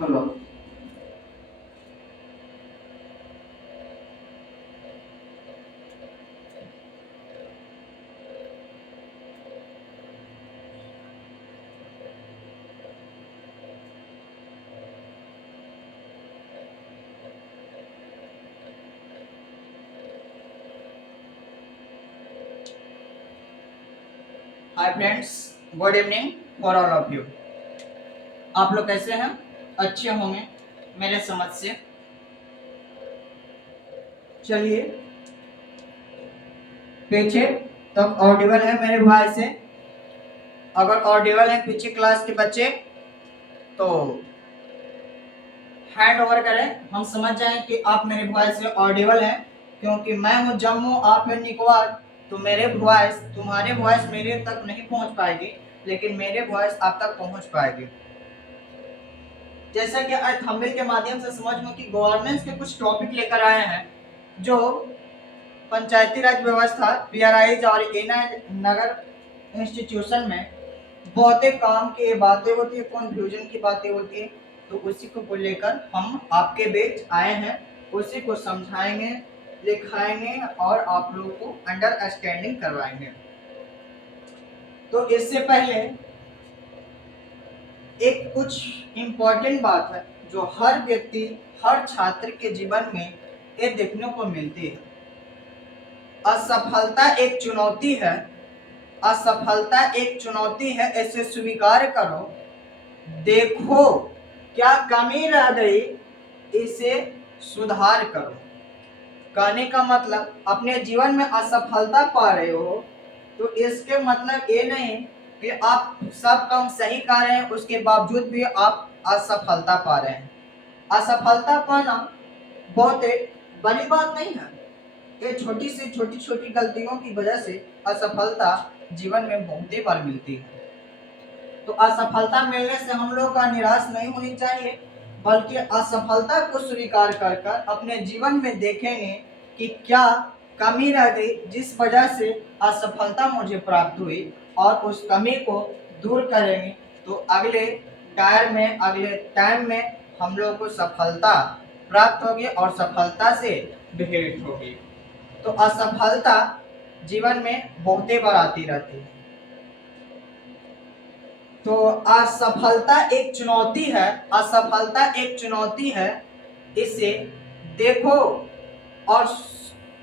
Hello. Hi friends, good evening for all of you. आप लोग कैसे हैं? अच्छे होंगे मेरे समझ से। चलिए, पीछे तब ऑडिबल है मेरे भाई से? अगर ऑडिबल है पीछे क्लास के बच्चे तो हैंड ओवर करें, हम समझ जाएं कि आप मेरे भाई से ऑडिबल हैं। क्योंकि मैं हूँ जम्मू, आप हैं निकोबार, तो मेरे वॉइस तुम्हारे वॉइस मेरे तक नहीं पहुंच पाएगी, लेकिन मेरे वॉइस आप तक पहुंच पाएगी। जैसा कि आज थंबनेल के माध्यम से समझ में कि गवर्नेंस के कुछ टॉपिक लेकर आए हैं जो पंचायती राज व्यवस्था, पीआरआईज और नगर इंस्टीट्यूशन में बहुत काम की बातें होती है, कंफ्यूजन की बातें होती है, तो उसी को लेकर हम आपके बीच आए हैं। उसी को समझाएंगे, लिखाएंगे और आप लोगों को अंडरस्टैंडिंग करवाएंगे। तो इससे पहले एक कुछ इम्पोर्टेंट बात है जो हर व्यक्ति, हर छात्र के जीवन में ये देखने को मिलती है। असफलता एक चुनौती है, असफलता एक चुनौती है, इसे स्वीकार करो। देखो क्या कमी रह गई, इसे सुधार करो। कहने का मतलब अपने जीवन में असफलता पा रहे हो तो इसके मतलब ये नहीं कि आप सब काम सही कर रहे हैं, उसके बावजूद भी आप असफलता पा रहे हैं। असफलता पाना बहुत बड़ी बात नहीं है। ये छोटी से छोटी छोटी गलतियों की वजह से असफलता जीवन में बहुत ही बार मिलती है। तो असफलता मिलने से हम लोग का निराश नहीं होनी चाहिए, बल्कि असफलता को स्वीकार कर कर अपने जीवन में देखेंगे कि क्या कमी रह गई जिस वजह से असफलता मुझे प्राप्त हुई, और उस कमी को दूर करेंगे तो अगले टाइम में हम लोग को सफलता प्राप्त होगी और सफलता से भेंट होगी। तो असफलता जीवन में बहुते बार आती रहती है। तो असफलता एक चुनौती है, असफलता एक चुनौती है, इसे देखो और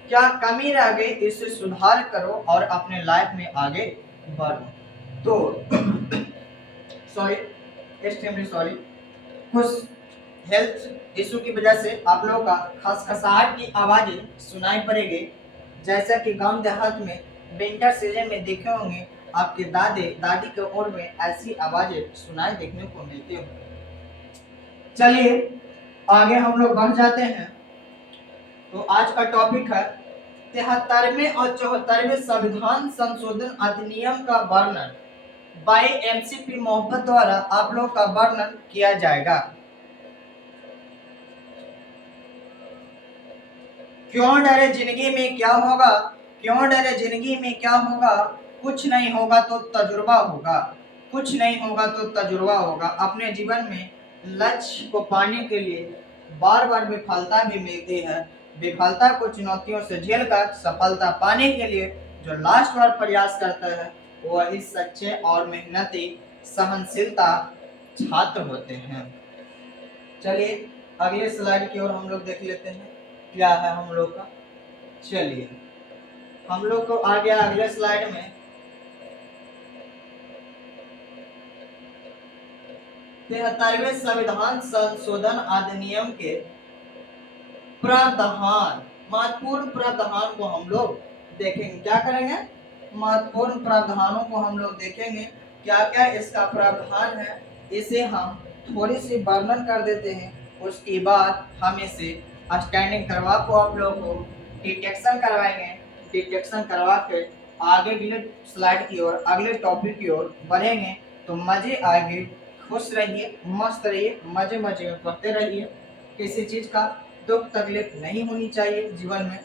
क्या कमी रह गई इसे सुधार करो और अपने लाइफ में आगे बढ़ो। तो सॉरी, एक्सट्रीमली सॉरी, कुछ हेल्थ इशू की वजह से आप लोगों का खसखसाहट की आवाजें सुनाई पड़ेगी। जैसा कि गांव देहात में विंटर सीजन में देखे होंगे आपके दादी के ओर में ऐसी आवाजें सुनाई देखने को मिलती होंगी। चलिए आगे हम लोग बढ़ जाते हैं। तो आज का टॉपिक है 73वें और 74वें संविधान संशोधन अधिनियम का वर्णन बाई एमसीपी मोहब्बत द्वारा आप लोग का वर्णन किया जाएगा। क्यों डरे जिंदगी में क्या होगा, क्यों डरे जिंदगी में क्या होगा, कुछ नहीं होगा तो तजुर्बा होगा, कुछ नहीं होगा तो तजुर्बा होगा। अपने जीवन में लक्ष्य को पाने के लिए बार बार विफलता भी मिलती है। विफलता को चुनौतियों से झेलकर सफलता पाने के लिए जो लास्ट बार प्रयास करता है वही सच्चे और मेहनती सहनशीलता छात्र होते हैं। चलिए अगले स्लाइड की ओर हम लोग देख लेते हैं क्या है हम लोग का। चलिए हम लोग को आ गया अगले स्लाइड में 73वें संविधान संशोधन अधिनियम के प्रावधान, महत्वपूर्ण प्रावधान को हम लोग देखेंगे। क्या करेंगे? महत्वपूर्ण प्रावधानों को हम लोग देखेंगे। क्या क्या इसका प्रावधान है इसे हम थोड़ी सी वर्णन कर देते हैं, उसके बाद हम इसे स्टैंडिंग करवा को आप लोगों को डिटेक्शन करवाएंगे। डिटेक्शन करवा के आगे अगले स्लाइड की ओर, अगले टॉपिक की ओर बढ़ेंगे। तो मजे आएंगे, खुश रहिए, मस्त रहिए, मजे मजे में पढ़ते रहिए। किसी चीज का दुख तकलीफ नहीं होनी चाहिए जीवन में।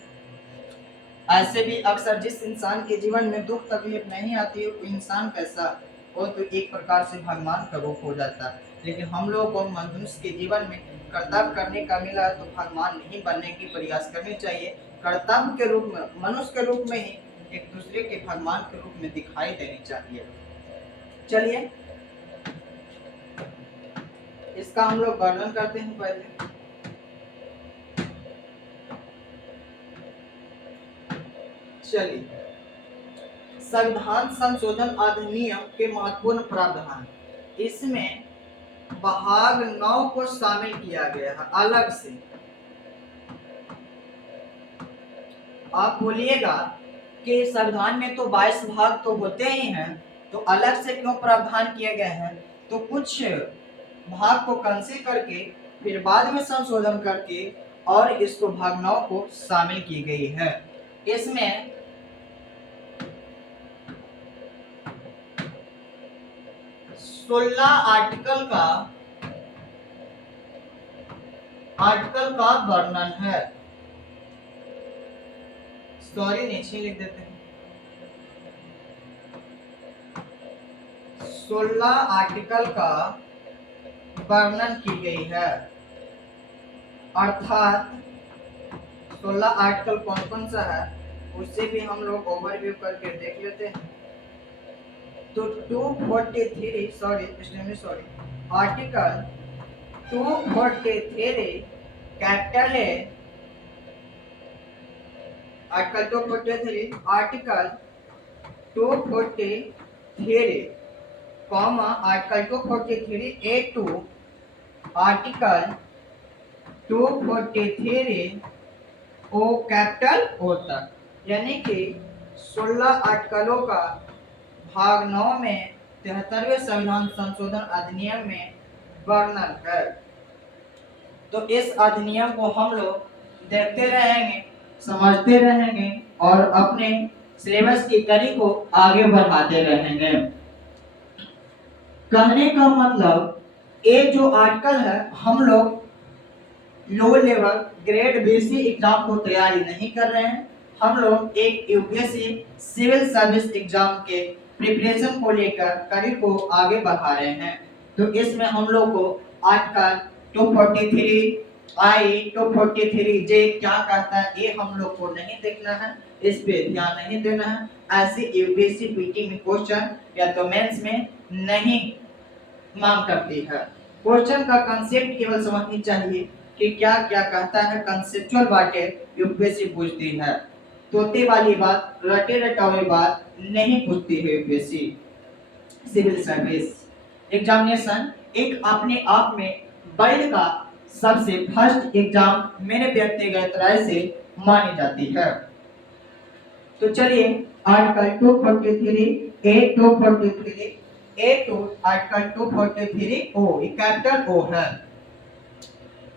ऐसे भी अक्सर जिस इंसान के जीवन में दुख तकलीफ नहीं आती है वो इंसान कैसा वो तो एक प्रकार से भगवान का रूप हो जाता है। लेकिन हम लोग को मनुष्य के जीवन में कर्तव्य करने का मिला है, तो भगवान नहीं बनने की प्रयास करनी चाहिए। कर्तव्य के रूप में, मनुष्य के रूप में ही एक दूसरे के भगवान के रूप में दिखाई देनी चाहिए। चलिए इसका हम लोग वर्णन करते हैं। पहले चलिए, संविधान संशोधन अधिनियम के महत्वपूर्ण प्रावधान, इसमें भाग 9 को शामिल किया गया है अलग से। आप बोलिएगा कि संविधान में तो 22 भाग तो होते ही हैं, तो अलग से क्यों प्रावधान किए गए हैं? तो कुछ भाग को कैंसिल करके फिर बाद में संशोधन करके और इसको भाग 9 को शामिल की गई है। इसमें 16 आर्टिकल का वर्णन है। सॉरी नीचे लिख देते हैं। 16 आर्टिकल का वर्णन की गई है, अर्थात 16 आर्टिकल कौन कौन सा है उससे भी हम लोग ओवरव्यू करके देख लेते हैं। तो 243 article 243 capital A, article 243 comma article 243A2, article 243 O capital O तक, यानी कि 16 आर्टिकलों का भाग 9 में 73वें संविधान संशोधन अधिनियम में वर्णन है। तो इस अधिनियम को हम लोग देखते रहेंगे, समझते रहेंगे और अपने सिलेबस की कड़ी को आगे बढ़ाते रहेंगे। कहने का मतलब, ये जो आर्टिकल है, हम लोग low level grade BC exam को तैयारी नहीं कर रहे हैं। हम लोग एक यूपीएससी सिविल सर्विस एग्जाम के प्रिपरेशन को लेकर कड़ी को आगे बढ़ा रहे हैं। तो इसमें हम लोग को आर्टिकल 243 आई 243 जे क्या कहता है ये हम लोग को नहीं देखना है, इस पे ध्यान नहीं देना है। ऐसे यूपीएससी पीटी में क्वेश्चन या तो मेंस में नहीं मांग करती है। क्वेश्चन का कंसेप्ट केवल समझनी चाहिए कि क्या क्या कहता है, कंसेप्चुअल बातें यूपीएससी पूछती है। तोते वाली बात, रटे रटावे बात नहीं पूछती है यूपीएससी सिविल सर्विस एग्जामिनेशन। एक अपने आप में वर्ल्ड का सबसे फर्स्ट एग्जाम मेरे व्यक्तिगत राय से मानी जाती है। तो चलिए आर्टिकल 243 ए 243 A2 आर्टिकल 243 ओ कैपिटल ओ है।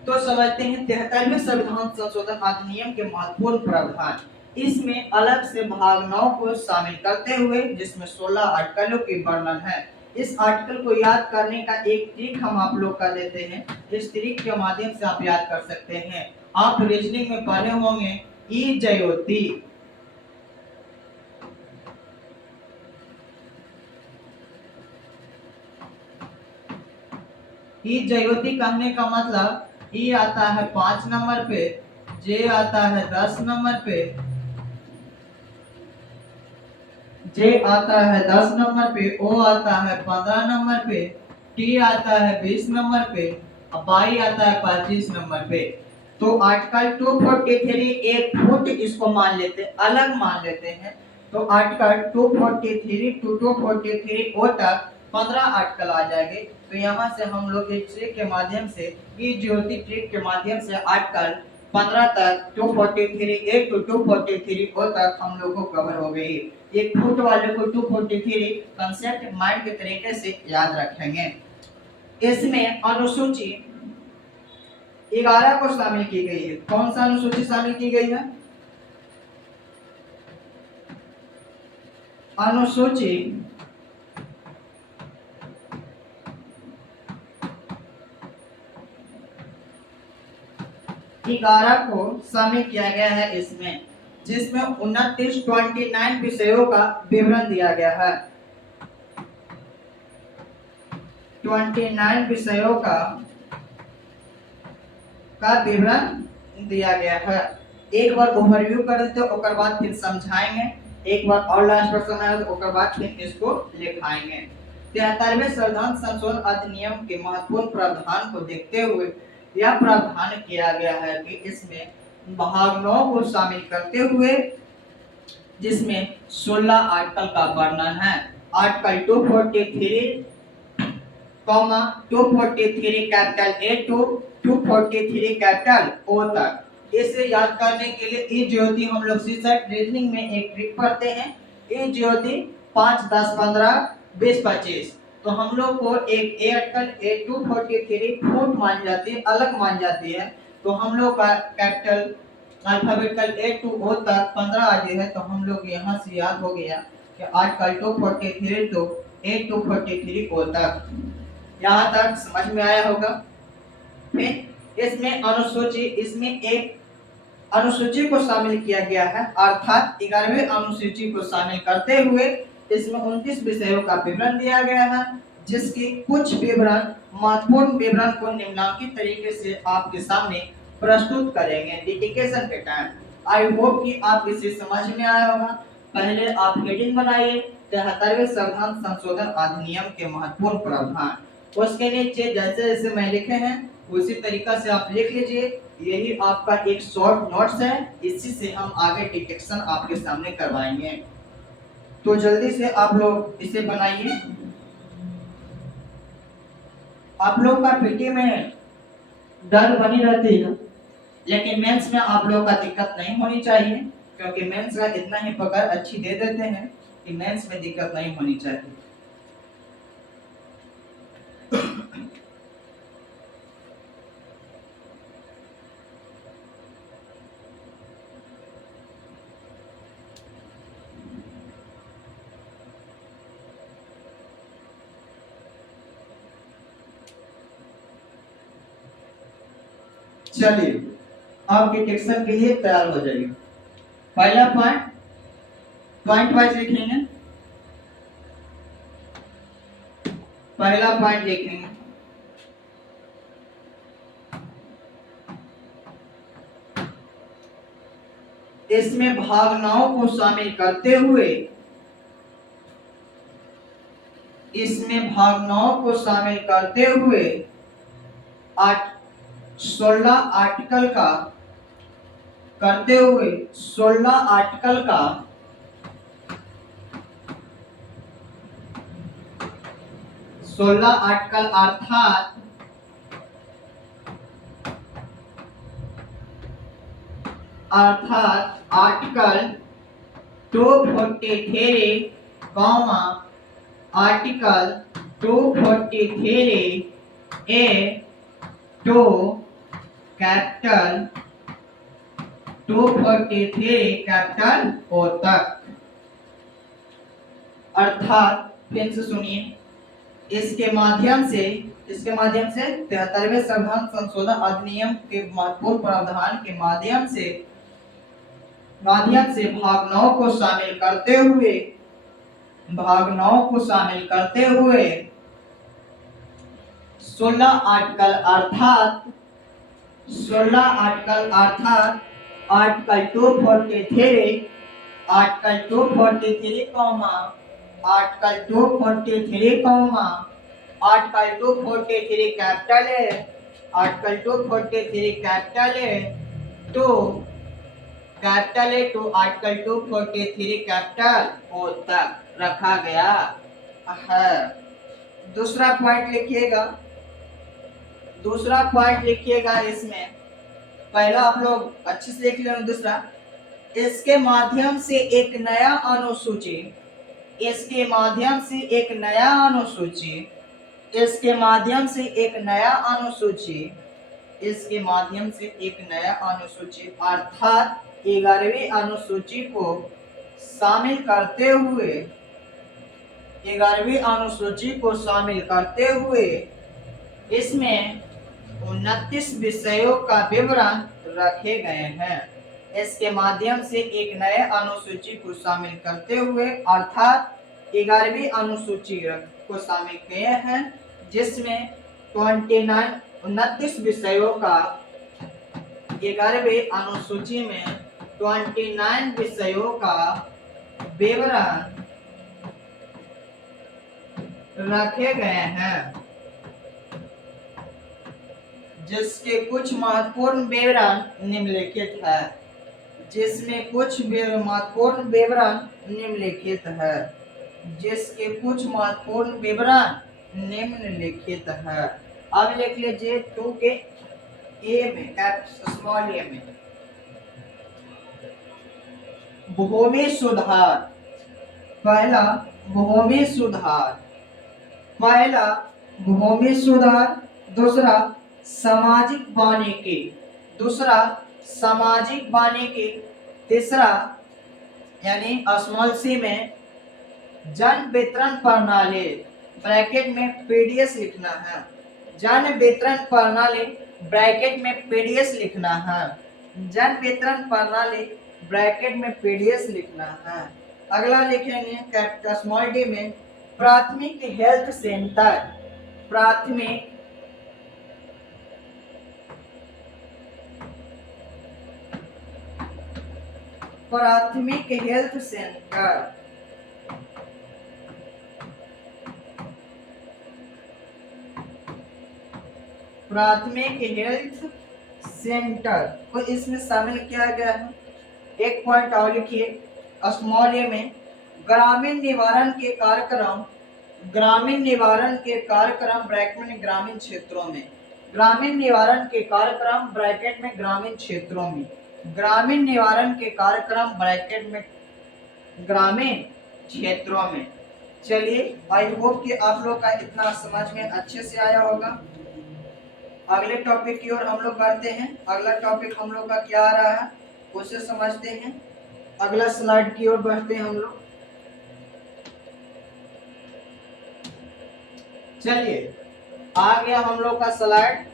तो समझते हैं 73वें संविधान संशोधन अधिनियम के महत्वपूर्ण प्रावधान। इसमें अलग से भाग 9 को शामिल करते हुए जिसमें 16 आर्टिकलों की वर्णन है। इस आर्टिकल को याद करने का एक ट्रिक हम आप लोग का देते हैं, इस ट्रिक के माध्यम से आप याद कर सकते हैं। आप रीजनिंग में पढ़े होंगे ई ज्योति, ई ज्योति कहने का मतलब ई आता है 5 नंबर पे, जे आता है 10 नंबर पे, जे आता है 10 नंबर पे, ओ आता है 15 नंबर पे, टी आता है 20 नंबर पे, बाई आता है 25 नंबर पे। तो आर्टिकल 243 एक फुट इसको मान लेते, अलग मान लेते हैं। तो आर्टिकल 243 टू 243 ओ तक 15 आर्टिकल आ जाएंगे। तो यहाँ से हम लोग एक ट्रिक के माध्यम से, ई ज्योति ट्रिक के माध्यम से आर्टिकल 15 तक 243 ए टू 243 ओ तक हम लोग को कवर हो गई। एक फुट वाले को 243 कंसेप्ट माइंड के तरीके से याद रखेंगे। इसमें अनुसूची 11 को शामिल की गई है। कौन सा अनुसूची शामिल की गई है? अनुसूची 11 को शामिल किया गया है इसमें, जिसमें 29 विषयों का विवरण दिया गया है। 29 विषयों का विवरण दिया गया है। एक बार ओवरव्यू कर देते हो, ओकर बाद फिर समझाएंगे, एक बार और लास्ट पर समझाएंगे, ओकर बाद फिर इसको लिखाएंगे। 73वें संविधान संशोधन अधिनियम के महत्वपूर्ण प्रावधान को देखते हुए यह प्रावधान किया गया है कि इसमें भाग 9 को शामिल करते हुए, जिसमें 16 आर्टिकल का वर्णन है। Article 243 243 capital A to 243 capital O तक। इसे याद करने के लिए ई ज्योति हम लोग सीसेट रीजनिंग में एक ट्रिक पढ़ते हैं। ई ज्योति 5 10 15 20 25, तो हम लोग को एक ए आर्टिकल ए 243 फुट मान जाती है, अलग मान जाती है। तो हम लोग का कैपिटल अल्फाबेटिकल ए टू ओ तक 15 आ गए हैं, तो हम लोग यहाँ से याद हो गया कि आर्टिकल 243 तो ए 243 ओ तक। यहाँ तक समझ में आया होगा। फिर इसमें अनुसूची, इसमें एक अनुसूची को शामिल किया गया है, अर्थात 11वें अनुसूची को शामिल करते हुए इसमें 29 विषयों का विवरण दिया गया है, जिसकी कुछ विवरण महत्वपूर्ण विवरण को निम्नलिखित तरीके से आपके सामने प्रस्तुत करेंगे डिक्टेशन के टाइम। आई होप कि आप इसे समझ में आया होगा। पहले आप हेडिंग बनाइए 73वें संविधान संशोधन अधिनियम के महत्वपूर्ण प्रावधान, उसके नीचे जैसे जैसे मैं लिखे हैं उसी तरीका से आप लिख लीजिए। यही आपका एक शॉर्ट नोट्स है, इसी से हम आगे डिटेक्शन आपके सामने करवाएंगे। तो जल्दी से आप लोग इसे बनाइए। आप लोग का पीटी में डर बनी रहती है, लेकिन मेंस में आप लोग का दिक्कत नहीं होनी चाहिए, क्योंकि मेंस का इतना ही पकड़ अच्छी दे देते हैं कि मेंस में दिक्कत नहीं होनी चाहिए। चलिए आप डिटेक्शन के लिए तैयार हो जाइए। पहला पॉइंट वाइज लिखेंगे। पहला पॉइंट लिखेंगे, इसमें भावनाओं को शामिल करते हुए, इसमें भावनाओं को शामिल करते हुए 16 आर्टिकल का करते हुए 16 आर्टिकल का अर्थात article 243 article 243 A to capital 243 capital O तक। अर्थात फिर से सुनिए, इसके माध्यम से 73वें संविधान संशोधन अधिनियम के महत्वपूर्ण प्रावधान के माध्यम से भावनाओं को शामिल करते हुए 16 आर्टिकल अर्थात आर्टिकल 243 कैपिटल है, आर्टिकल 243 कैपिटल है टू आर्टिकल 243 कैपिटल ओ तक रखा गया है। दूसरा पॉइंट लिखिएगा। इसमें पहला आप लोग अच्छे से लिख लें। दूसरा, इसके माध्यम से एक नया अनुसूची अर्थात 11वीं अनुसूची को शामिल करते हुए इसमें 29 विषयों का विवरण रखे गए हैं। इसके माध्यम से एक नए अनुसूची को शामिल करते हुए अर्थात 11वीं अनुसूची को शामिल किए हैं, जिसमें 29 विषयों का 11वीं अनुसूची में 29 विषयों का विवरण रखे गए हैं, जिसके कुछ महत्वपूर्ण विवरण निम्नलिखित है। जिसमें कुछ महत्वपूर्ण विवरण निम्नलिखित है। जिसके कुछ महत्वपूर्ण विवरण निम्नलिखित है। अब लिख लीजिए 2 के ए में, स्मॉल ए में, भूमि सुधार। पहला भूमि सुधार, दूसरा सामाजिक वानिकी, तीसरा यानी स्मॉल सी में जन वितरण प्रणाली, ब्रैकेट में पीडीएस लिखना है। जन वितरण प्रणाली ब्रैकेट में पीडीएस लिखना है। जन वितरण प्रणाली ब्रैकेट में पीडीएस लिखना है। अगला लिखेंगे कैपिटल स्मॉल डी में प्राथमिक हेल्थ सेंटर। प्राथमिक हेल्थ सेंटर। प्राथमिक हेल्थ सेंटर को इसमें शामिल किया गया है। एक पॉइंट और लिखिए स्मॉल ए में ग्रामीण निवारण के कार्यक्रम ब्रैकेट में ग्रामीण क्षेत्रों में। ग्रामीण निवारण के कार्यक्रम ब्रैकेट में ग्रामीण क्षेत्रों में। ग्रामीण निवारण के कार्यक्रम ब्रैकेट में ग्रामीण क्षेत्रों में। चलिए, आई होप कि आप लोग का इतना समझ में अच्छे से आया होगा। अगले टॉपिक की ओर हम लोग बढ़ते हैं। अगला टॉपिक हम लोग का क्या आ रहा है उसे समझते हैं। अगला स्लाइड की ओर बढ़ते हैं हम लोग। चलिए, आ गया हम लोग का स्लाइड।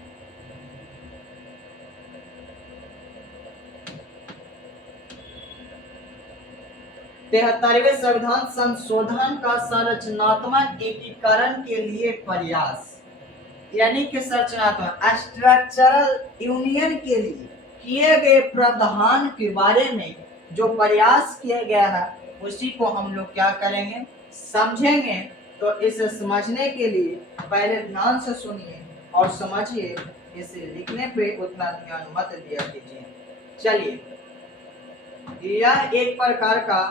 तिहत्तरवें संविधान संशोधन का संरचनात्मक एकीकरण के लिए प्रयास, यानी कि संरचनात्मक स्ट्रक्चरल यूनियन के लिए किए गए प्रावधान के बारे में जो प्रयास किया गया है उसी को हम लोग क्या करेंगे, समझेंगे। तो इसे समझने के लिए पहले ध्यान से सुनिए और समझिए। इसे लिखने पे उतना ध्यान मत दिया कीजिए। चलिए, यह एक प्रकार का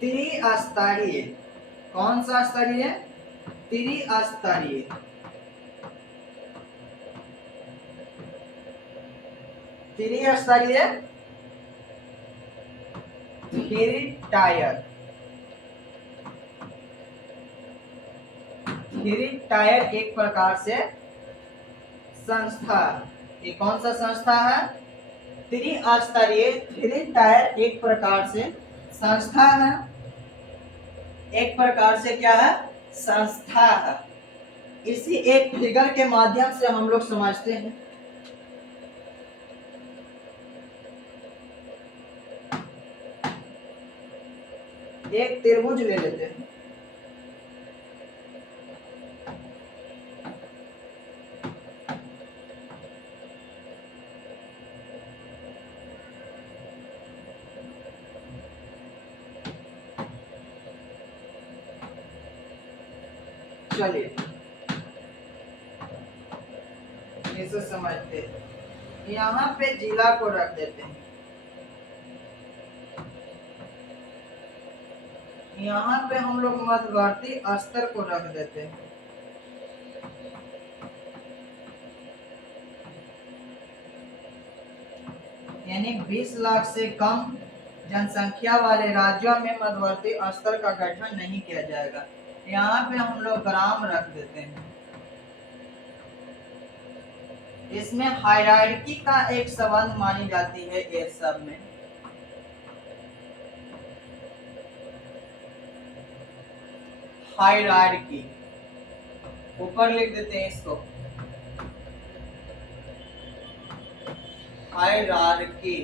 त्रिस्तरीय, कौन सा स्तरीय? त्रिस्तरीय थ्री टायर एक प्रकार से संस्था। ये कौन सा संस्था है? त्रिस्तरीय थ्री टायर एक प्रकार से संस्था है। एक प्रकार से क्या है? संस्था है। इसी एक फिगर के माध्यम से हम लोग समझते हैं। एक त्रिभुज ले लेते हैं। चलिए, इसे समझते हैं। यहाँ पे जिला को रख देते हैं। यहाँ पे हम लोग मध्यवर्ती स्तर को रख देते हैं। यानी 20 लाख से कम जनसंख्या वाले राज्यों में मध्यवर्ती स्तर का गठन नहीं किया जाएगा। यहाँ पे हम लोग ग्राम रख देते हैं। इसमें हायरार्की का एक संबंध मानी जाती है। ये सब में हायरार्की ऊपर लिख देते हैं इसको, हायरार्की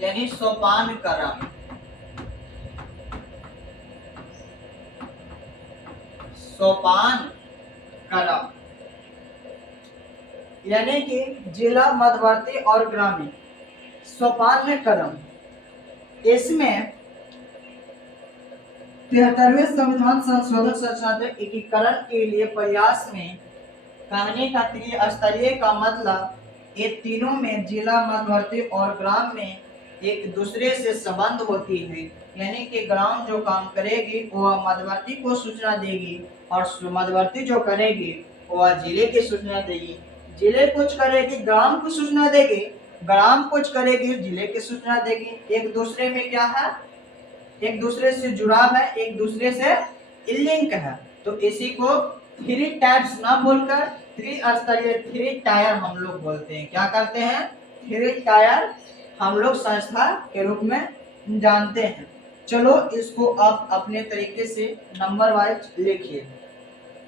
यानी सोपान क्रम। सोपान क्रम यानी कि जिला, मध्यवर्ती और ग्रामीण सोपान क्रम। इसमें 73वें संविधान संशोधन संशोधन एकीकरण के लिए प्रयास में कहने का त्रिस्तरीय का मतलब ये तीनों में जिला, मध्यवर्ती और ग्राम में एक दूसरे से संबंध होती है। यानी कि ग्राम जो काम करेगी वह मध्यवर्ती को सूचना देगी और मध्यवर्ती जो करेगी वह जिले की सूचना देगी। जिले कुछ करेगी ग्राम को सूचना देगी, ग्राम कुछ करेगी जिले की सूचना देगी। एक दूसरे में क्या है, एक दूसरे से जुड़ाव है, एक दूसरे से लिंक है। तो इसी को थ्री टायर्स ना बोलकर त्रिस्तरीय, थ्री टायर हम लोग बोलते हैं। क्या करते हैं, थ्री टायर हम लोग संस्था के रूप में जानते हैं। चलो इसको आप अपने तरीके से नंबर वाइज लिखिए।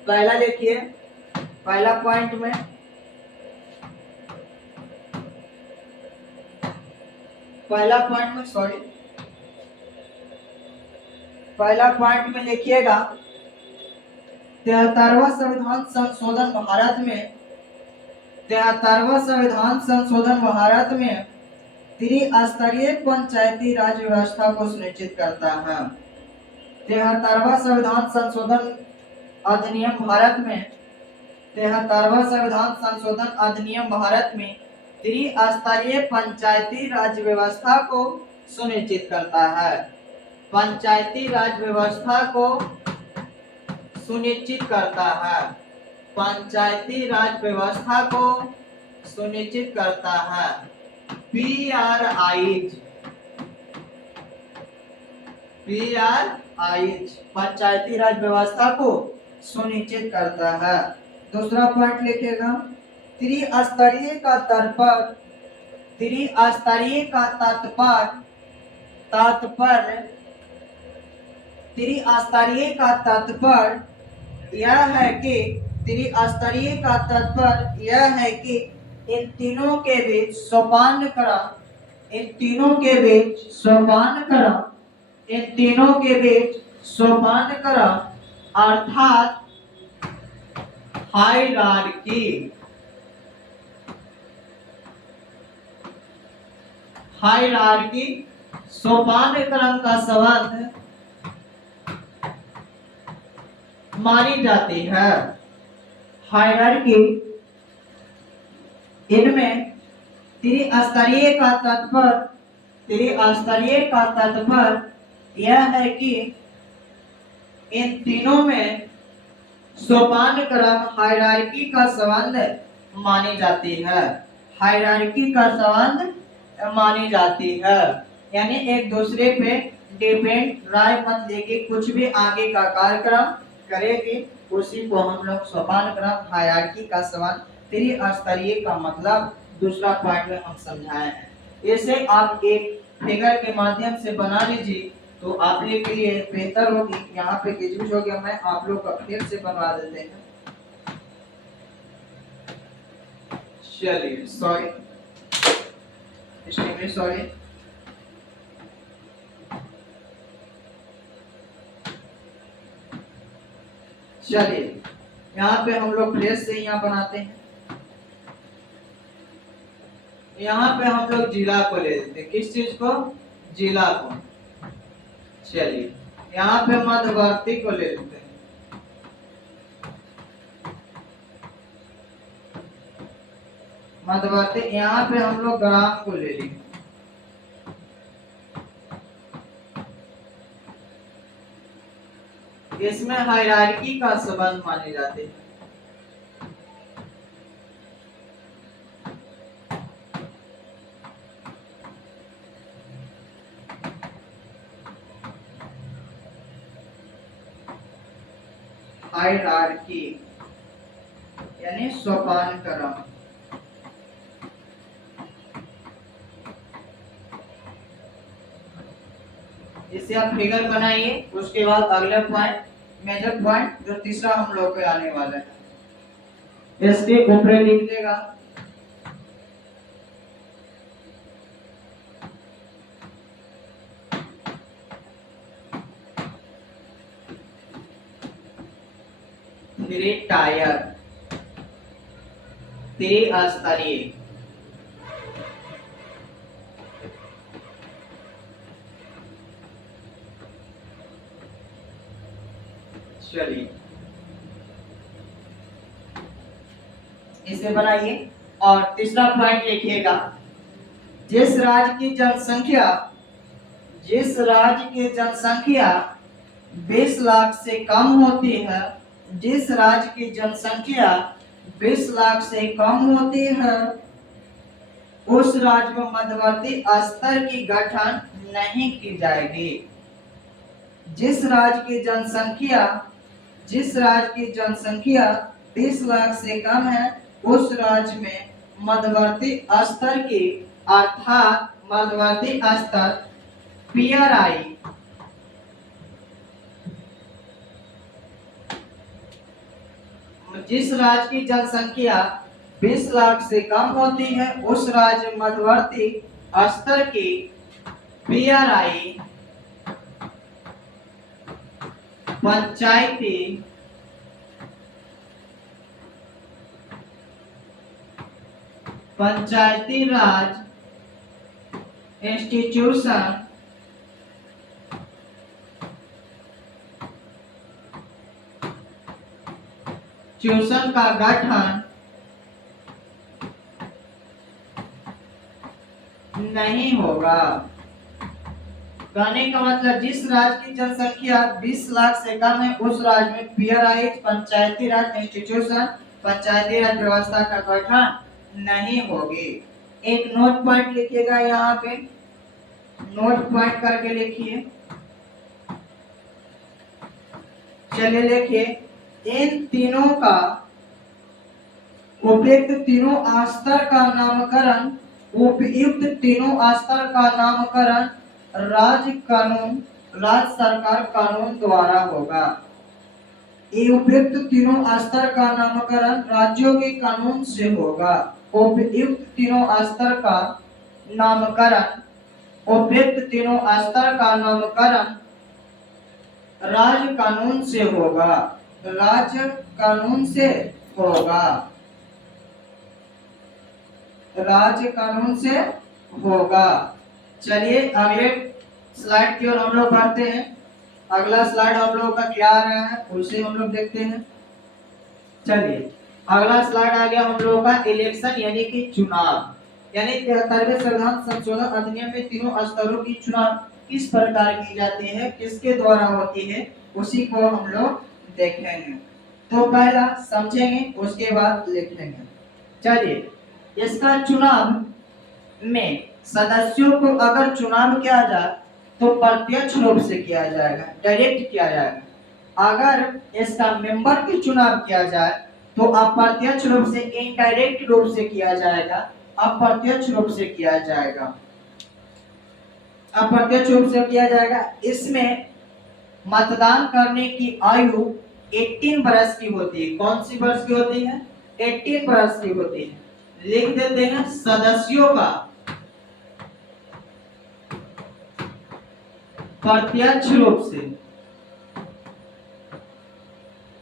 पहला लिखिए, पहला पॉइंट में पहला पॉइंट में लिखिएगा 73वां संविधान संशोधन भारत में, 73वां संविधान संशोधन भारत में त्रिस्तरीय पंचायती राज व्यवस्था को सुनिश्चित करता है। 73वां संविधान संशोधन अधिनियम भारत में, 73वां संविधान संशोधन अधिनियम भारत में त्रिस्तरीय पंचायती राज व्यवस्था को सुनिश्चित करता है। पंचायती राज व्यवस्था को सुनिश्चित करता है, पंचायती राज व्यवस्था को सुनिश्चित करता है। PRIs पंचायती राज व्यवस्था को सुनिश्चित करता है। दूसरा पॉइंट लिखिएगा, त्रिस्तरीय का तात्पर्य, त्रिस्तरीय का त्रिस्तरीय का तात्पर्य यह है कि, त्रिस्तरीय का तात्पर्य यह है कि इन तीनों के बीच सोपान क्रम, इन तीनों के बीच सोपान क्रम, इन तीनों के बीच सोपान क्रम अर्थात हायरार्की, हायरार्की सोपान क्रम का संबंध मानी जाती है। हायरार्की, इनमें त्रिस्तरीय का तात्पर्य, त्रिस्तरीय का तात्पर्य यह है कि इन तीनों में सोपान क्रम हायरार्की का संबंध मानी जाती है, हायरार्की का संबंध मानी जाती है। यानी एक दूसरे पे डिपेंड राय मत लेके कुछ भी आगे का कार्यक्रम करेगी उसी को हम लोग सोपान क्रम हायरार्की का संबंध, त्रिस्तरीय का मतलब दूसरा पॉइंट में हम समझाए हैं। इसे आप एक फिगर के माध्यम से बना लीजिए तो आप लोग के लिए बेहतर होगी। यहाँ पे किचकुच हो गया, मैं आप लोग का फिर से बनवा देते हैं। चलिए सॉरी, सॉरी। चलिए यहाँ पे हम लोग फ्रेश से यहाँ बनाते हैं। यहाँ पे हम लोग जिला को ले लेते हैं। किस चीज को, जिला को। चलिए यहाँ पे मध्यवर्ती को ले लेते हैं। मध्यवर्ती, यहाँ पे हम लोग ग्राम को ले लेंगे। इसमें हायरार्की का संबंध माने जाते हैं। हायरार्की यानी सोपान क्रम। इसे आप फिगर बनाइए। उसके बाद अगले पॉइंट, मेजर पॉइंट जो तीसरा हम लोग पे आने वाला है, इसके ऊपर लिख देगा थ्री टायर। त्रिस्तरीय। चलिए इसे बनाइए और तीसरा पॉइंट लिखिएगा, जिस राज्य की जनसंख्या 20 लाख से कम होती है, जिस राज्य की जनसंख्या 20 लाख से कम होती है, उस राज्य में मध्यवर्ती स्तर की गठन नहीं की जाएगी। जिस राज्य की जनसंख्या 20 लाख से कम है, उस राज्य में मध्यवर्ती स्तर की अर्थात मध्यवर्ती स्तर PRI जिस राज्य की जनसंख्या 20 लाख से कम होती है, उस राज्य मध्यवर्ती स्तर की PRI पंचायती राज इंस्टीट्यूशन का गठन नहीं होगा। कहने का मतलब जिस राज्य की जनसंख्या 20 लाख से कम है, उस राज्य में PRI पंचायती राज इंस्टीट्यूशन पंचायती राज व्यवस्था का गठन नहीं होगी। एक नोट पॉइंट लिखिएगा, यहाँ पे नोट पॉइंट करके लिखिए। चलिए लिखिए, इन तीनों का उपयुक्त तीनों स्तर का नामकरण राज्य सरकार कानून द्वारा होगा। उपयुक्त तीनों स्तर का नामकरण राज्यों के कानून से होगा। उपयुक्त तीनों स्तर का नामकरण राज्य कानून से होगा। चलिए अगले स्लाइड की ओर हम लोग बढ़ते हैं। अगला स्लाइड हम लोग का क्या आ रहा है उसे हम लोग देखते हैं। चलिए अगला स्लाइड आ गया हम लोगों का इलेक्शन यानी कि चुनाव, यानी 73वें संविधान संशोधन अधिनियम में तीनों स्तरों की चुनाव किस प्रकार की जाती है, किसके द्वारा होती है, उसी को हम लोग देखेंगे। तो पहला समझेंगे, उसके बाद लिखेंगे। चलिए इसका चुनाव में सदस्यों को अगर चुनाव किया जाए तो प्रत्यक्ष रूप से किया जाएगा, डायरेक्ट किया जाएगा। अगर इसका मेंबर की चुनाव किया जाए तो अप्रत्यक्ष रूप से, इनडायरेक्ट रूप से किया जाएगा, अप्रत्यक्ष रूप से किया जाएगा, अप्रत्यक्ष रूप से किया जाएगा। इसमें मतदान करने की आयु 18 वर्ष की होती है। कौन सी वर्ष की होती है? 18 वर्ष की होती है। लिख देते हैं सदस्यों का प्रत्यक्ष रूप से,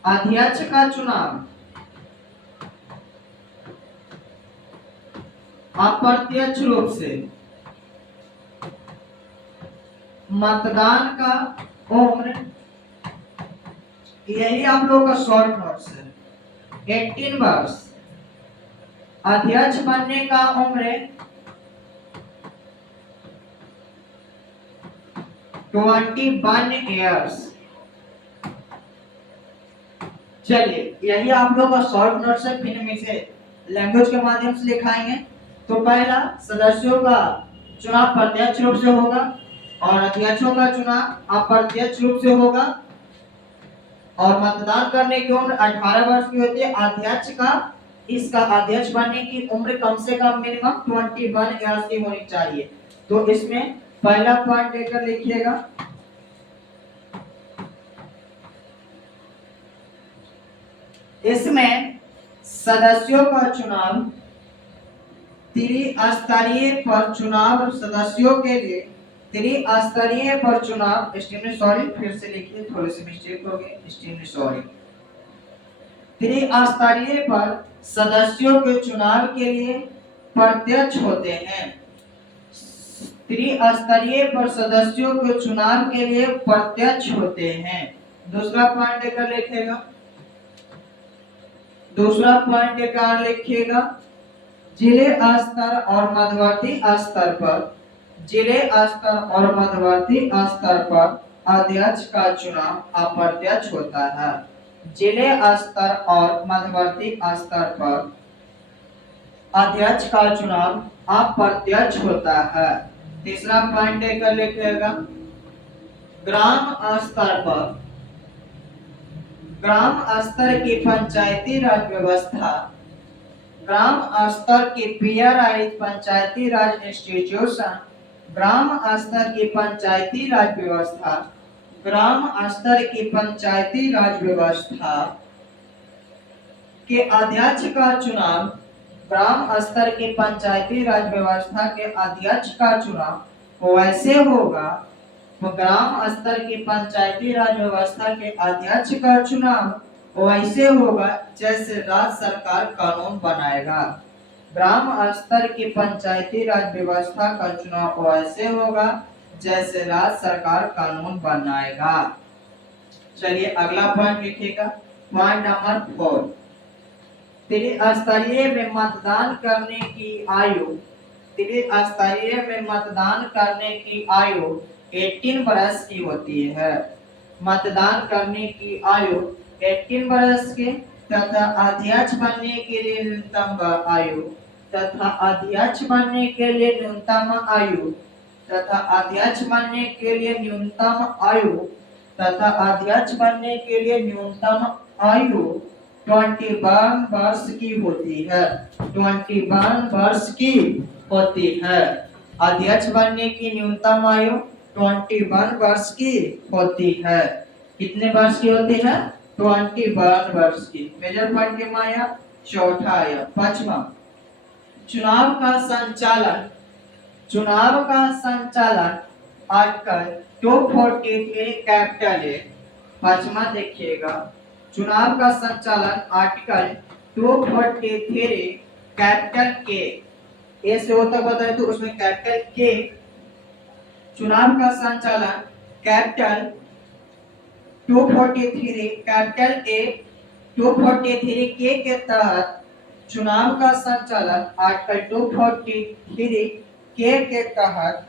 अध्यक्ष का चुनाव अप्रत्यक्ष रूप से, मतदान का उम्र, यही आप लोग का शॉर्ट नोट्स है, 18 वर्ष। अध्यक्ष बनने का उम्र 21 ईयर्स। चलिए यही आप लोग का शॉर्ट नोट्स है, फिर में से लैंग्वेज के माध्यम से लिखाएंगे। तो पहला सदस्यों का चुनाव प्रत्यक्ष रूप से होगा और अध्यक्षों का चुनाव अप्रत्यक्ष रूप से होगा, और मतदान करने की उम्र 18 वर्ष की होती है। अध्यक्ष का, इसका अध्यक्ष बनने की उम्र कम से कम मिनिमम 21 ईयर्स की होनी चाहिए। तो इसमें पहला पॉइंट लेकर लिखिएगा, इसमें सदस्यों का चुनाव त्रिस्तरीय पर चुनाव, सदस्यों के लिए त्रिस्तरीय पर चुनाव, एक्सट्रीमली सॉरी, फिर से लिखिए, थोड़ी सी मिस्टेक हो गई, एक्सट्रीमली सॉरी। त्रिस्तरीय पर सदस्यों के चुनाव के लिए प्रत्यक्ष होते हैं। त्रिस्तरीय पर सदस्यों के चुनाव के लिए प्रत्यक्ष होते हैं। दूसरा पॉइंट देकर लिखेगा, दूसरा पॉइंट देकर लिखिएगा, जिले स्तर और मध्यवर्ती स्तर पर, जिले स्तर और मध्यवर्ती स्तर पर अध्यक्ष का चुनाव अप्रत्यक्ष होता है। जिले स्तर और मध्यवर्ती स्तर पर अध्यक्ष का चुनाव अप्रत्यक्ष होता है। तीसरा पॉइंट देकर लिखिएगा, ग्राम स्तर पर, ग्राम स्तर की पंचायती राज व्यवस्था, ग्राम स्तर की पीआरआई पंचायती राज इंस्टीट्यूशन, ग्राम स्तर की पंचायती राज व्यवस्था, ग्राम स्तर की पंचायती राज व्यवस्था के अध्यक्ष का चुनाव, ग्राम स्तर की पंचायती राज व्यवस्था के अध्यक्ष का चुनाव वैसे होगा, ग्राम स्तर की पंचायती राज व्यवस्था के अध्यक्ष का चुनाव वैसे होगा जैसे राज्य सरकार कानून बनाएगा। ग्राम स्तर की पंचायती राज व्यवस्था का चुनाव वैसे होगा जैसे राज्य सरकार कानून बनाएगा। चलिए अगला पॉइंट लिखिएगा, पॉइंट नंबर 4, त्रिस्तरीय में मतदान करने की आयु, त्रिस्तरीय में मतदान करने की आयु 18 वर्ष की होती है। मतदान करने की आयु 18 वर्ष की तथा अध्यक्ष बनने के लिए न्यूनतम आयु, तथा अध्यक्ष बनने के लिए न्यूनतम आयु, तथा अध्यक्ष बनने के लिए न्यूनतम आयु, तथा अध्यक्ष बनने के लिए न्यूनतम आयु 21 वर्ष की होती है। 21 वर्ष की होती है। अध्यक्ष बनने की न्यूनतम आयु 21 वर्ष की होती है। कितने वर्ष की होती है? 21 वर्ष की। मेजर पॉइंट के माया चौथा आया। पांचवा, चुनाव का संचालन, चुनाव का संचालन आर्टिकल 243 कैपिटल ए, पांचवा देखिएगा, चुनाव का संचालन आर्टिकल 243 कैपिटल के, ए से होता बताए तो उसमें कैपिटल के, चुनाव का संचालन कैपिटल 243 कैपिटल ए 243 के तहत चुनाव का संचालन आर्टिकल 243 के तहत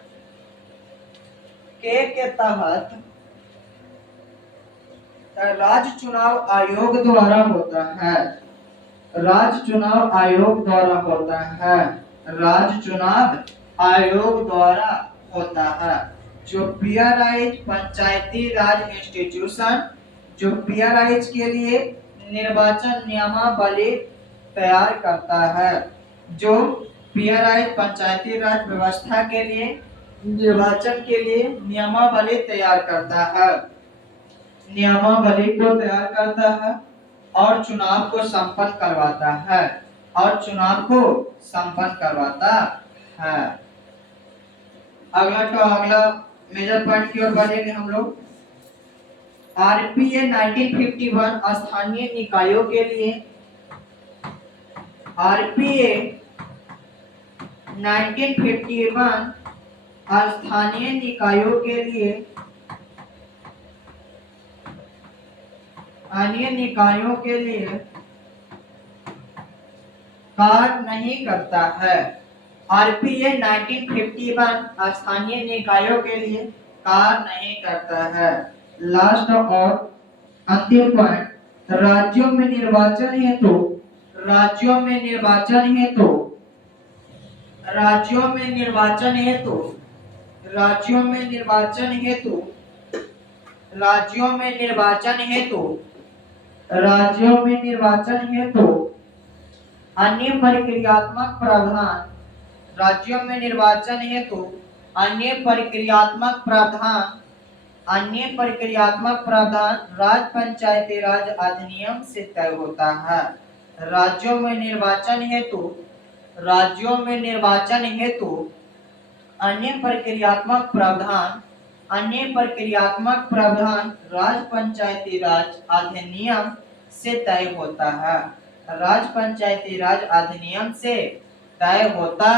राज्य चुनाव आयोग द्वारा होता है। राज्य चुनाव आयोग द्वारा होता है। राज्य चुनाव आयोग द्वारा होता है। जो पीआरआई पंचायती राज इंस्टीट्यूशन, जो पीआरआई के लिए निर्वाचन नियमावली तैयार करता है, जो पीआरआई पंचायती राज व्यवस्था के लिए निर्वाचन के लिए नियमावली तैयार करता है, नियमावली को तैयार करता है और चुनाव को संपन्न करवाता है, और चुनाव को संपन्न करवाता है। अगला मेजर पॉइंट की ओर बढ़ेंगे हम लोग। आरपीए 1951 स्थानीय निकायों के लिए, आरपीए 1951 स्थानीय निकायों के लिए, स्थानीय निकायों के लिए कार्य नहीं करता है। आरपीए 1951 स्थानीय निकायों के लिए कार्य नहीं करता है। लास्ट और अंतिम पॉइंट, राज्यों में निर्वाचन हेतु, राज्यों में निर्वाचन हेतु, राज्यों में निर्वाचन हेतु, राज्यों में निर्वाचन हेतु, राज्यों में निर्वाचन हेतु, राज्यों में निर्वाचन हेतु अन्य प्रक्रियात्मक प्रावधान, राज्यों में निर्वाचन हेतु अन्य प्रक्रियात्मक प्रावधान, अन्य प्रक्रियात्मक प्रावधान राज्य पंचायती राज अधिनियम से तय होता है। राज्यों में निर्वाचन हेतु, राज्यों में निर्वाचन हेतु अन्य प्रक्रियात्मक प्रावधान, अन्य प्रक्रियात्मक प्रावधान राज्य पंचायती राज अधिनियम से तय होता है। राज्य पंचायती राज अधिनियम से तय होता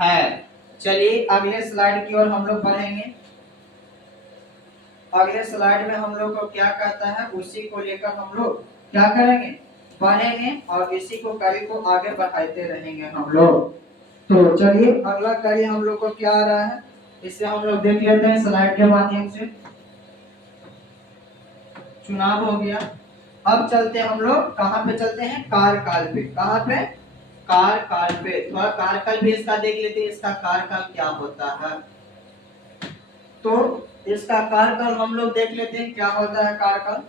है। चलिए अगले स्लाइड की ओर हम लोग बढ़ेंगे। अगले स्लाइड में हम लोग को क्या कहता है उसी को लेकर हम लोग क्या करेंगे, बढ़ेंगे और इसी को कार्य को आगे बढ़ाते रहेंगे हम लोग। तो चलिए अगला कार्य हम लोग को क्या आ रहा है इसे हम लोग देख लेते हैं स्लाइड के माध्यम से। चुनाव हो गया। अब चलते हैं हम लोग कहाँ पे चलते हैं, कार्यकाल पे। कहाँ पे, कार्यकाल पे। थोड़ा कार्यकाल भी इसका देख लेते हैं, इसका कार्यकाल क्या होता है। तो इसका कार्यकाल हम लोग देख लेते हैं क्या होता है कार्यकाल।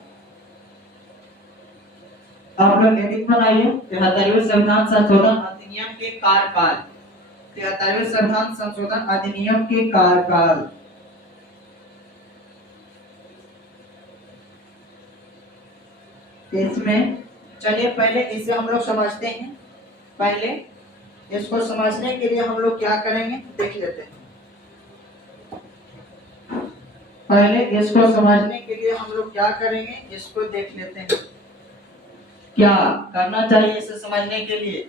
आप लोग हेडिंग बनाइए 73वें संविधान संशोधन अधिनियम के कार्यकाल। 73वें संविधान संशोधन अधिनियम के कार्यकाल। इसमें चलिए पहले इसे हम लोग समझते हैं। पहले इसको समझने के लिए हम लोग क्या करेंगे देख लेते हैं। पहले इसको समझने के लिए हम लोग क्या करेंगे इसको देख लेते हैं। क्या करना चाहिए इसे समझने के लिए,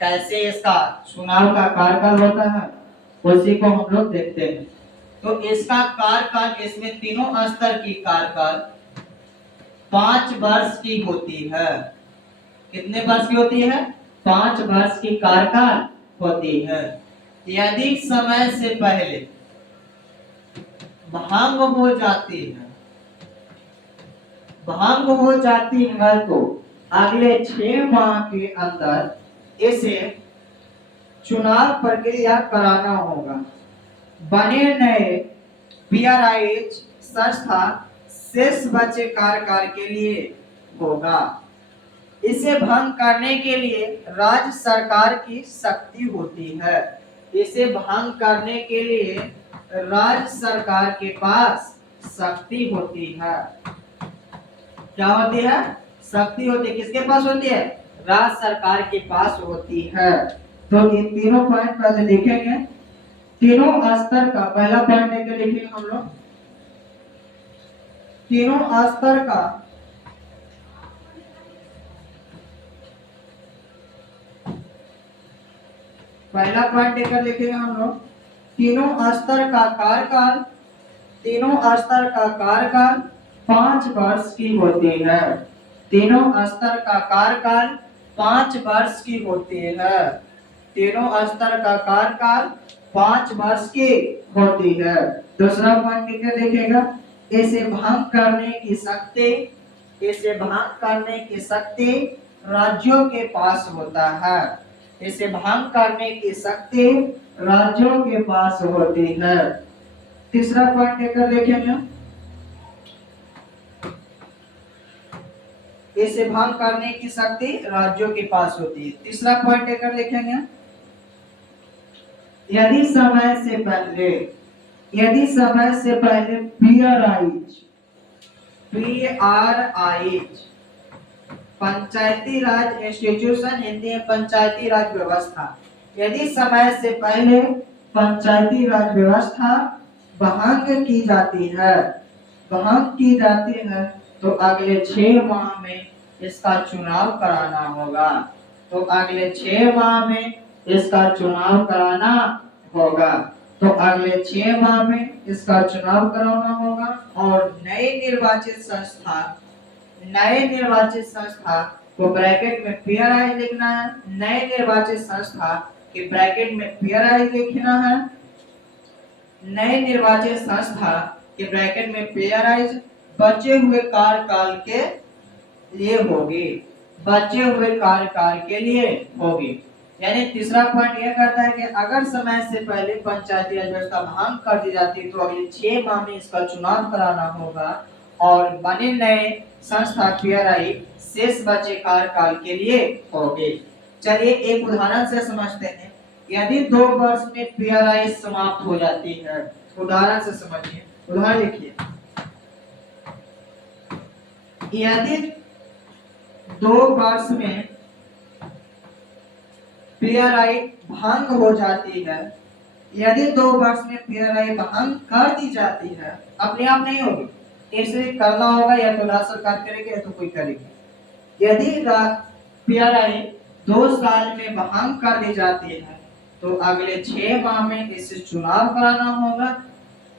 कैसे इसका चुनाव का कार्यकाल होता है उसी को हम लोग देखते हैं। तो इसका कार्यकाल, इसमें तीनों स्तर की कार्यकाल 5 वर्ष की होती है। कितने वर्ष की होती है, 5 वर्ष की कार्यकाल होती है। यदि समय से पहले भंग हो जाती है, भंग हो जाती है तो अगले 6 माह के अंदर इसे चुनाव प्रक्रिया कराना होगा। बने नए पीआरआईएच संस्था शेष बचे कार्यकाल के लिए होगा। इसे भंग करने के लिए राज्य सरकार की शक्ति होती है। इसे भंग करने के लिए राज्य सरकार के पास शक्ति होती है। क्या होती है, शक्ति होती है। किसके पास होती है, राज्य सरकार के पास होती है। तो इन तीनों पॉइंट पहले लिखेंगे। तीनों स्तर का पहला पॉइंट लेकर लिखेंगे हम लोग। तीनों स्तर का पहला पॉइंट लेकर लिखेंगे हम लोग। तीनों स्तर का कार्यकाल, तीनों स्तर का कार्यकाल 5 वर्ष की होती है। तीनों स्तर का कार्यकाल 5 वर्ष की होती है। तीनों स्तर का कार्यकाल 5 वर्ष की होती है। दूसरा पॉइंट लिखकर लिखेगा, इसे भंग करने की शक्ति, इसे भंग करने की शक्ति राज्यों के पास होता है। इसे भंग करने की शक्ति राज्यों के पास होती है। तीसरा पॉइंट लेकर लिखेंगे, इसे भंग करने की शक्ति राज्यों के पास होती है। तीसरा पॉइंट लेकर लिखेंगे, यदि समय से पहले, यदि समय से पहले पीआरआईएच पंचायती राज इंस्टीट्यूशन, हिंदी में पंचायती राज व्यवस्था, यदि समय से पहले पंचायती राज व्यवस्था भंग की जाती है, भंग की जाती है तो अगले 6 माह में इसका चुनाव कराना होगा। तो अगले 6 माह में इसका चुनाव कराना होगा। तो अगले 6 माह में इसका चुनाव कराना होगा और नए निर्वाचित संस्था, नए निर्वाचित संस्था को ब्रैकेट में पीआरआई लिखना है। नए निर्वाचित संस्था के ब्रैकेट में पीआरआई लिखना है। नए निर्वाचित संस्था के ब्रैकेट में पीआरआई बचे हुए कार्यकाल के लिए होगी, बचे हुए कार्यकाल के लिए होगी। यानी तीसरा पॉइंट यह कहता है कि अगर समय से पहले पंचायती राज व्यवस्था भंग कर दी जाती है तो अगले 6 माह में इसका चुनाव कराना होगा और बने नए संस्था पीआरआई शेष बचे कार्यकाल के लिए होगी। चलिए एक उदाहरण से समझते हैं। यदि 2 वर्ष में पीआरआई समाप्त हो जाती है, उदाहरण से समझिए, उदाहरण लिखिए। यदि 2 वर्ष में पीआरआई भंग हो जाती है, यदि 2 वर्ष में पीआरआई भंग कर दी जाती है, अपने आप नहीं होगी, इसे करना होगा या तो राज्य सरकार करेगी या तो कोई करेगी। यदि पीआरआई 2 साल में बहाल कर दी जाती है, तो अगले 6 माह में इसे चुनाव कराना होगा।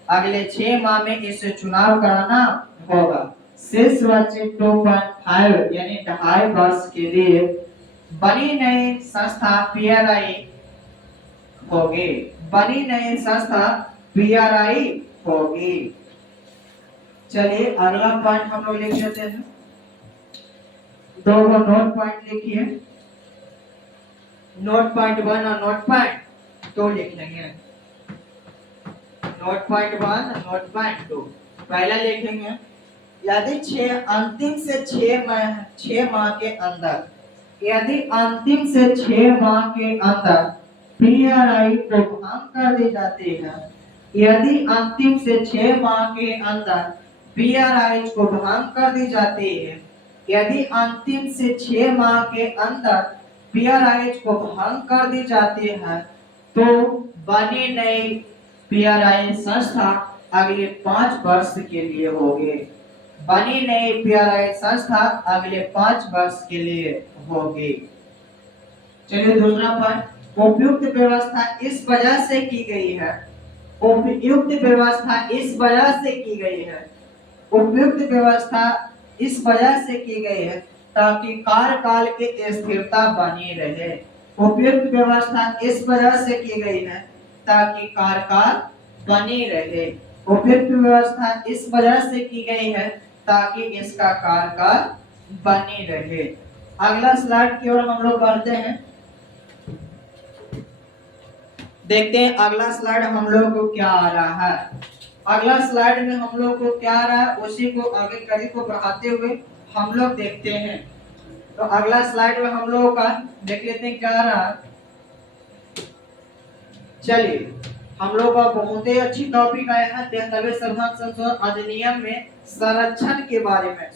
अगले 6 माह में इसे चुनाव कराना होगा। शेष बचे 2.5 यानी 2.5 वर्ष के लिए बनी नई संस्था पीआरआई होगी। बनी नई संस्था पीआरआई होगी। चलिए अगला पॉइंट हम लोग लिख लेते हैं। 2 नोट पॉइंट लिखिए, नोट पॉइंट 1 और नोट पॉइंट 2 लिख लेंगे। नोट पॉइंट 1 और नोट पॉइंट 2 पहला लिखेंगे, यदि 6 माह के अंदर, यदि अंतिम से 6 माह के अंदर पीआरआई को भंग कर दी जाती है, यदि अंतिम से 6 माह के अंदर पीआरआई को भंग कर दी जाती है, यदि अंतिम से 6 माह के अंदर पीआरआई को भंग कर दी जाती है, तो बनी नई पीआरआई संस्था अगले 5 वर्ष के लिए होगी। बनी नई पीआरआई संस्था अगले 5 वर्ष के लिए होगी। चलिए दूसरा पॉइंट, उपयुक्त व्यवस्था इस वजह से की गई है, उपयुक्त व्यवस्था इस वजह से की गई है, उपयुक्त व्यवस्था इस वजह से की गई है ताकि कार्यकाल की स्थिरता बनी रहे। उपयुक्त व्यवस्था इस वजह से की गई है ताकि कार्यकाल बनी रहे। उपयुक्त व्यवस्था इस वजह से की गई है ताकि इसका कार्यकाल बनी रहे। अगला स्लाइड की ओर हम लोग बढ़ते हैं। देखते हैं अगला स्लाइड हम लोग को क्या आ रहा है। अगला स्लाइड में हम लोग को क्या आ रहा है, उसी को आगे कड़ी को बढ़ाते हुए हम लोग देखते हैं। तो अगला स्लाइड में हम लोगों का देख लेते हैं क्या आ रहा है। चलिए हम लोग का बहुत ही अच्छी टॉपिक आया है 73वें संविधान संशोधन अधिनियम में संरक्षण के बारे में,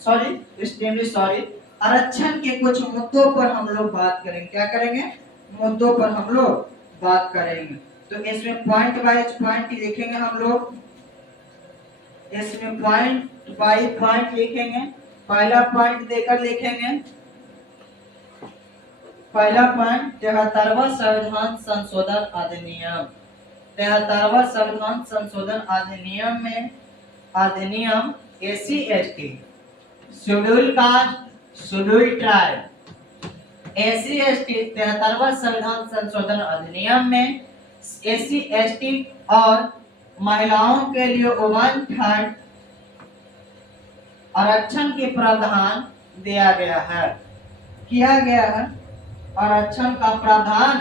आरक्षण के कुछ मुद्दों पर हम लोग बात करेंगे। क्या करेंगे? मुद्दों पर हम लोग बात करेंगे। तो इसमें पॉइंट वाइज पॉइंट लिखेंगे हम लोग, इसमें पॉइंट बाय पॉइंट लिखेंगे। पहला पॉइंट देकर लिखेंगे, पहला पॉइंट 73वां संविधान संशोधन अधिनियम। 73वां संविधान संशोधन अधिनियम में अधिनियम SC ST, schedule caste, schedule tribe, SC ST 73वां संविधान संशोधन अधिनियम में एसी एसटी और महिलाओं के लिए 1/3 आरक्षण के प्रावधान दिया गया है, किया गया है, आरक्षण का प्रावधान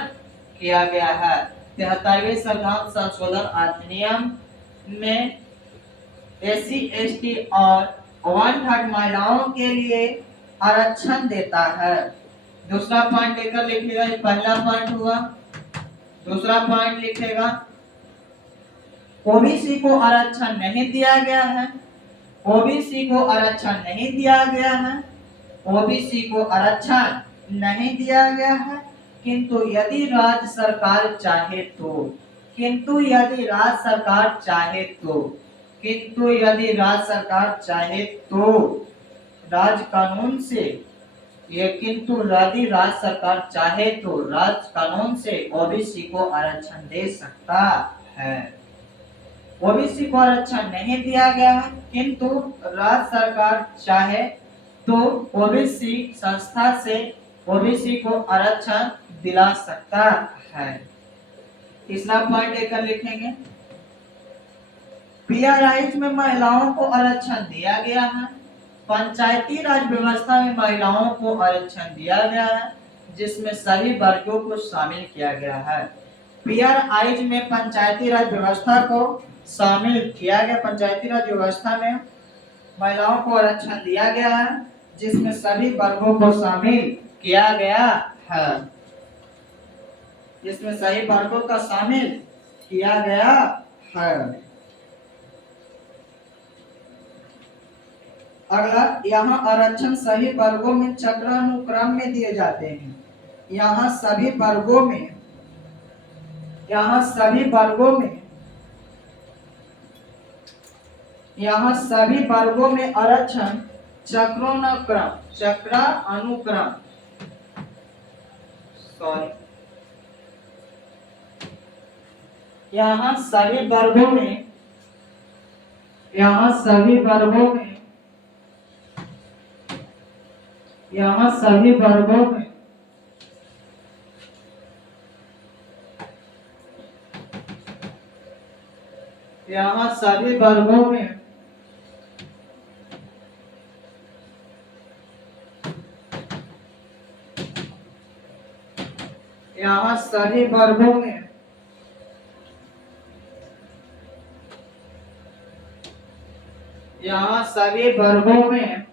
किया गया है। 73वें संविधान संशोधन अधिनियम में एससी एसटी और 1/3 महिलाओं के लिए आरक्षण देता है। दूसरा पॉइंट लेकर लिखिएगा, ये पहला पॉइंट हुआ। दूसरा पॉइंट लिखेगा, ओबीसी को आरक्षण नहीं दिया गया है, ओबीसी को आरक्षण नहीं दिया गया है, ओबीसी को आरक्षण नहीं दिया गया है, किंतु यदि राज्य सरकार चाहे तो, किंतु यदि राज्य सरकार चाहे तो, किंतु यदि राज्य सरकार चाहे तो राज्य कानून से, ये किंतु यदि राज्य सरकार चाहे तो राज्य कानून से ओबीसी को आरक्षण दे सकता है। ओबीसी को आरक्षण नहीं दिया गया है, किंतु राज्य सरकार चाहे तो ओबीसी संस्था से ओबीसी को आरक्षण दिला सकता है। तीसरा पॉइंट लेकर लिखेंगे, पीआरआई में महिलाओं को आरक्षण दिया गया है, पंचायती राज व्यवस्था में महिलाओं को आरक्षण दिया गया है, जिसमें सभी वर्गों को शामिल किया गया है। पीआरआई में पंचायती राज व्यवस्था को शामिल किया गया, पंचायती राज व्यवस्था में महिलाओं को आरक्षण दिया गया है, जिसमें सभी वर्गों को शामिल किया गया है, जिसमें सभी वर्गों का शामिल किया गया है। अगला, यहाँ आरक्षण सभी वर्गों में चक्रानुक्रम में दिए जाते हैं। यहाँ सभी वर्गों में, यहाँ सभी वर्गों में, यहाँ सभी वर्गों में आरक्षण चक्रानुक्रम सॉरी, यहाँ सभी वर्गों में, यहाँ सभी वर्गों में, यहाँ सभी वर्गों में यहाँ सभी वर्गों में यहाँ सभी वर्गों में यहाँ सभी वर्गों में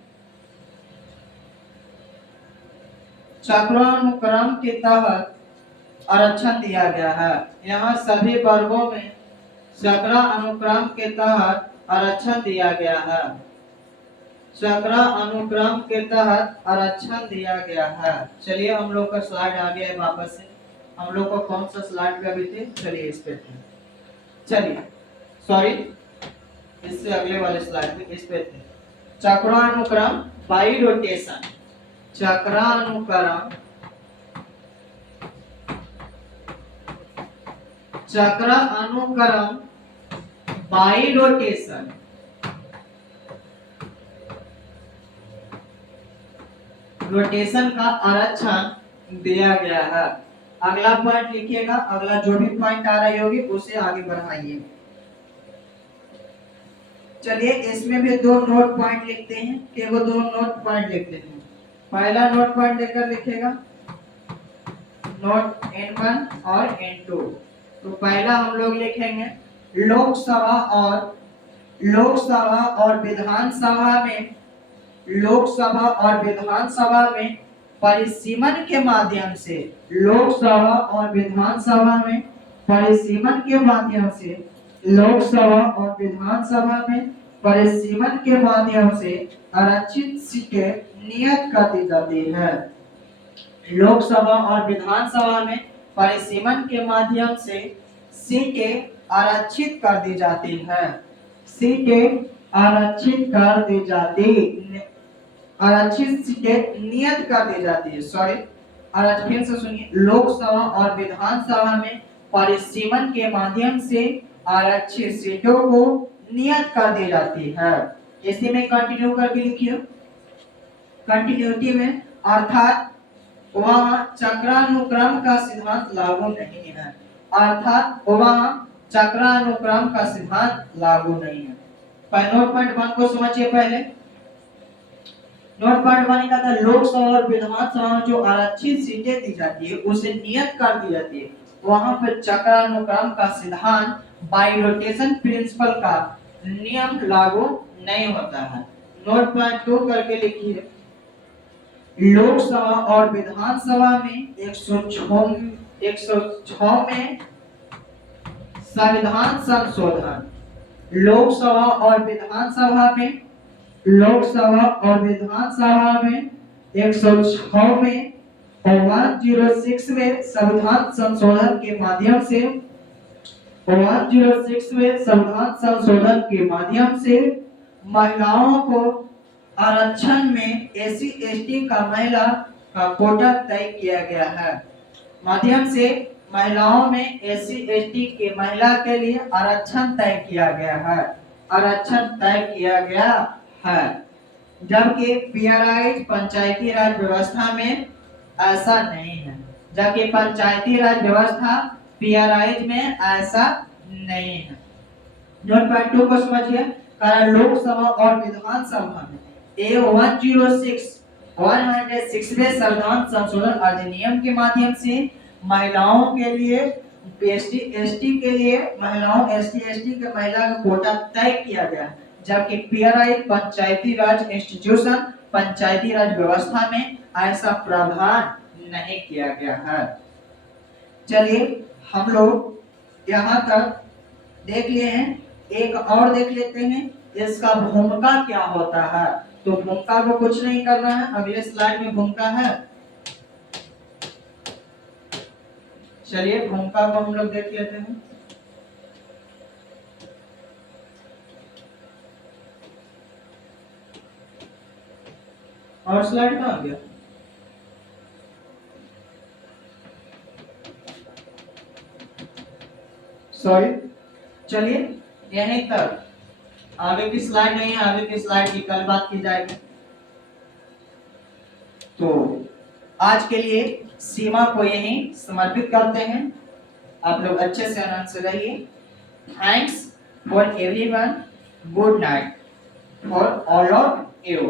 चक्रानुक्रम के तहत आरक्षण दिया गया है। यहाँ सभी वर्गों में चक्रानुक्रम के तहत आरक्षण दिया गया है। चक्रानुक्रम के तहत आरक्षण दिया गया है। चलिए हम लोग का स्लाइड आ गया है वापस से। हम लोग को कौन सा स्लाइड पे अभी थे, चलिए इस पे थे, चलिए सॉरी इससे अगले वाले स्लाइड पे इस पे थे। चक्रानुक्रम बाई रोटेशन, चक्रानुक्रम चक्रानुक्रम बाई रोटेशन, रोटेशन का आरक्षण दिया गया है। अगला पॉइंट लिखिएगा, अगला जो भी पॉइंट आ रही होगी उसे आगे बढ़ाइए। चलिए इसमें भी दो नोट पॉइंट लिखते हैं, केवल दो नोट पॉइंट लिखते हैं। पहला नोट पॉइंट लेकर लिखिएगा नोट N1 और N2। तो पहला हम लोग लिखेंगे लोकसभा और विधानसभा में, लोकसभा और विधानसभा में परिसीमन के माध्यम से, लोकसभा और विधानसभा में परिसीमन के माध्यम से, लोकसभा और विधानसभा में परिसीमन के माध्यम से आरक्षित सीटें नियत कर दी जाती है। लोकसभा और विधानसभा में परिसीमन के माध्यम से सीटें आरक्षित कर दी जाती है। सीटें आरक्षित कर दी जाती, आरक्षित सीटें नियत कर दी जाती है। सॉरी, फिर से सुनिए, लोकसभा और विधानसभा में परिसीमन के माध्यम से आरक्षित सीटों को नियत कर दी जाती है। इसी में कंटिन्यू करके लिखिए, कंटिन्यूटी में, अर्थात वहां चक्रानुक्रम का सिद्धांत लागू नहीं है, अर्थात वहां चक्रानुक्रम का सिद्धांत लागू नहीं है। पर नोट पॉइंट 1 को समझिए पहले। नोट पॉइंट 1 का था लोकसभा और विधानसभा में जो आरक्षित सीटें दी जाती है उसे नियत कर दी जाती है, वहां पर चक्रानुक्रम का सिद्धांत बाई रोटेशन प्रिंसिपल का नियम लागू नहीं होता है। नोट पॉइंट 2 करके लिखिए, लोकसभा और विधानसभा में 106 में संविधान संशोधन, लोकसभा और विधानसभा में, लोकसभा और विधानसभा में 106 में और 106 में संविधान संशोधन के माध्यम से, 106 में संविधान संशोधन के माध्यम से महिलाओं को आरक्षण में एससी एसटी का महिला का कोटा तय किया गया है। माध्यम से महिलाओं में एससी एसटी के महिला के लिए आरक्षण तय किया गया है, आरक्षण तय किया गया है। जबकि पीआरआई पंचायती राज व्यवस्था में ऐसा नहीं है, जबकि पंचायती राज व्यवस्था पीआरआई में ऐसा नहीं है। नोट पॉइंट 2 को समझिए, कारण लोकसभा और विधानसभा में 106वें संविधान संशोधन अधिनियम के माध्यम से महिलाओं के लिए, एसटी एसटी के लिए, महिलाओं एसटी एसटी के महिला का कोटा तय किया गया, जबकि पीआरआई पंचायती राज इंस्टीट्यूशन, पंचायती राज व्यवस्था में ऐसा प्रावधान नहीं किया गया है। चलिए हम लोग यहाँ तक देख लिए हैं, एक और देख लेते हैं इसका भूमिका क्या होता है। तो भूमिका को कुछ नहीं करना है, अगले स्लाइड में भूमिका है। चलिए भूमिका को हम लोग देख लेते हैं। और स्लाइड कहाँ गया? सॉरी, चलिए यहीं तक, आगे की स्लाइड नहीं है, आगे की स्लाइड की कल बात की जाएगी। तो आज के लिए सीमा को यहीं समर्पित करते हैं। आप लोग अच्छे से आनंद से रहिए। Thanks for everyone, good night for all of you.